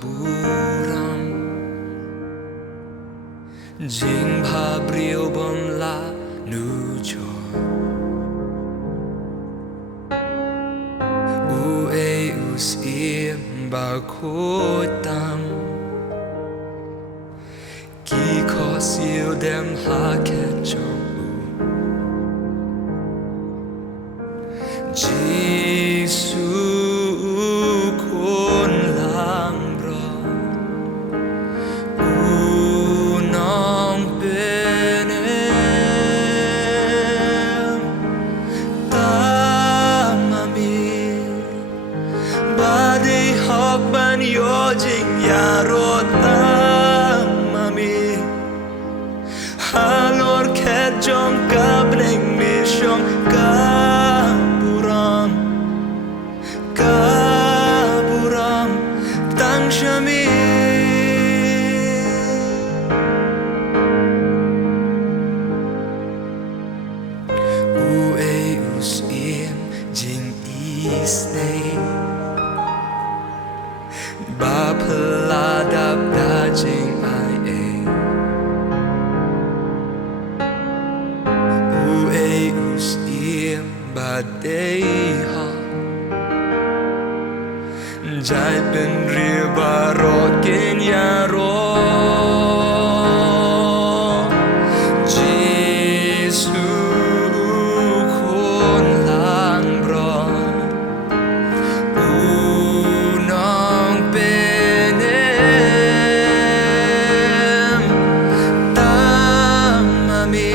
buram jing bha brio bom la nu cho u e us im ba khoi tam ki kho siêu dem ha ke chong Giêsu khôn lang bro u nong bên em ta mà mi ba đi học ban yo jing ya ro ta mà mi halor khet jong ka bling mi shong ka Kaburam tang shami u e us im jing isne ba phla dap da jing ai e u e us im ba dei ha Jai ben riba ro kenya ro Giêsu khôn lang bro u nong bên em ta mà mi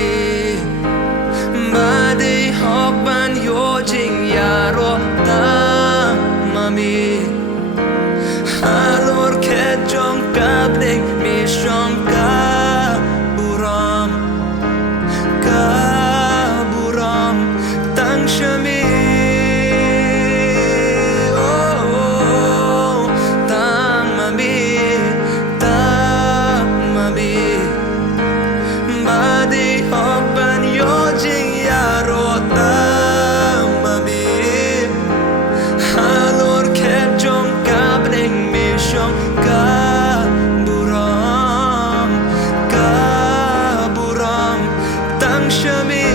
ba đi học ban yo jing ya ro ta mà mi Halor khet jong ka bling mi shong ka buram tang shami oh tang mami ba di hok ban yo jing ya ro tang mami Halor khet jong ka bling Shong kaburam tang shami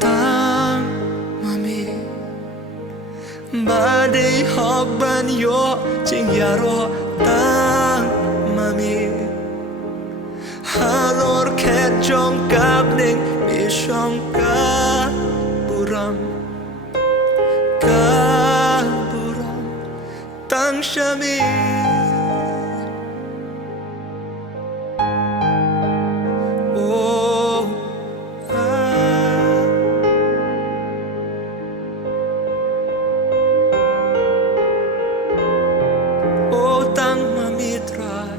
tang mami ba đi học ban yo jing ya ro tang mami halor khet jong ka bling mi shong Kaburam tang shami oh oh tang mami try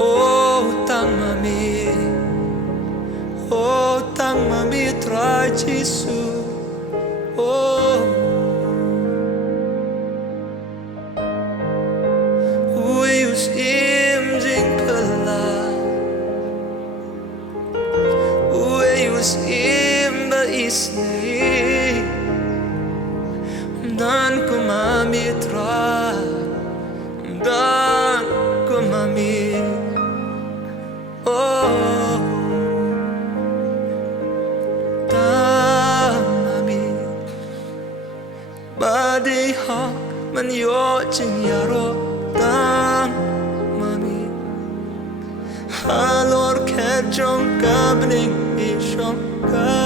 oh tang mami Oh, tang mami try Giêsu. Oh, we use im jing pala. We use im ba isni. Dan ko mami try. Dan ko mami. Oh. Badi ha man yo jing ya ro tang mami halor khet jong ka bling mi shong ka